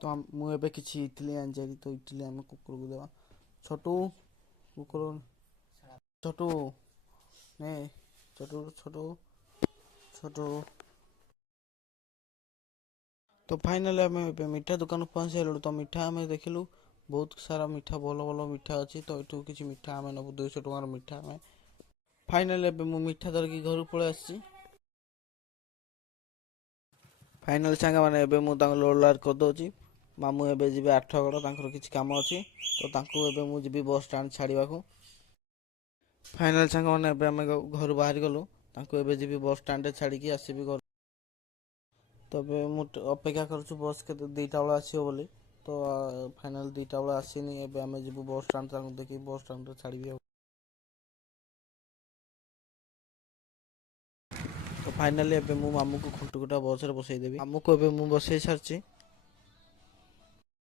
ତ ମୁଁ ଏବେ କିଛି ଇଟିଲି ଆଣିଛି ତ ଇଟିଲି ଆମେ କୁକୁରକୁ ଦେବା। ଛୋଟୁ କୁକୁର ଛୋଟୁ ନେ ଛୋଟୁ ଛୋଟୁ ଛୋଟୁ। ତ ଫାଇନାଲି ଆମେ ଏବେ ମିଠା ଦୋକାନ ପହଞ୍ଚି ସାରିଲୁ। ତ ମିଠା ଆମେ ଦେଖିଲୁ ବହୁତ ସାରା ମିଠା ଭଲ ଭଲ ମିଠା ଅଛି। ତ ଏଠୁ କିଛି ମିଠା ଆମେ ନେବୁ 200 ଟଙ୍କାର ମିଠା ଆମେ। ଫାଇନାଲି ଏବେ ମୁଁ ମିଠା ଧରିକି ଘରକୁ ପଳେଇ ଆସିଛି। ଫାଇନାଲି ସାଙ୍ଗମାନେ ଏବେ ମୁଁ ତାଙ୍କୁ ଲୋଡ଼ ଲାଡ଼ କରିଦେଉଛି। ମାମୁଁ ଏବେ ଯିବେ ଆଠଗଡ଼, ତାଙ୍କର କିଛି କାମ ଅଛି। ତ ତାଙ୍କୁ ଏବେ ମୁଁ ଯିବି ବସ୍ ଷ୍ଟାଣ୍ଡ ଛାଡ଼ିବାକୁ। ଫାଇନାଲି ସାଙ୍ଗମାନେ ଏବେ ଆମେ ଘରୁ ବାହାରି ଗଲୁ। ତାଙ୍କୁ ଏବେ ଯିବି ବସ୍ ଷ୍ଟାଣ୍ଡରେ ଛାଡ଼ିକି ଆସିବି ଘର। ତବେ ମୁଁ ଅପେକ୍ଷା କରୁଛୁ ବସ୍ କେତେ 2ଟା ବେଳେ ଆସିବ ବୋଲି। ତ ଫାଇନାଲି 2ଟା ବେଳେ ଆସିନି। ଏବେ ଆମେ ଯିବୁ ବସ୍ ଷ୍ଟାଣ୍ଡ, ତାଙ୍କୁ ଦେଖିକି ବସ୍ ଷ୍ଟାଣ୍ଡରେ ଛାଡ଼ିବି ଆଉ। ତ ଫାଇନାଲି ଏବେ ମୁଁ ମାମୁଁକୁ ଖୁଣ୍ଟୁକୁଟା ବସ୍ରେ ବସେଇଦେବି। ମାମୁଁକୁ ଏବେ ମୁଁ ବସେଇ ସାରିଛି।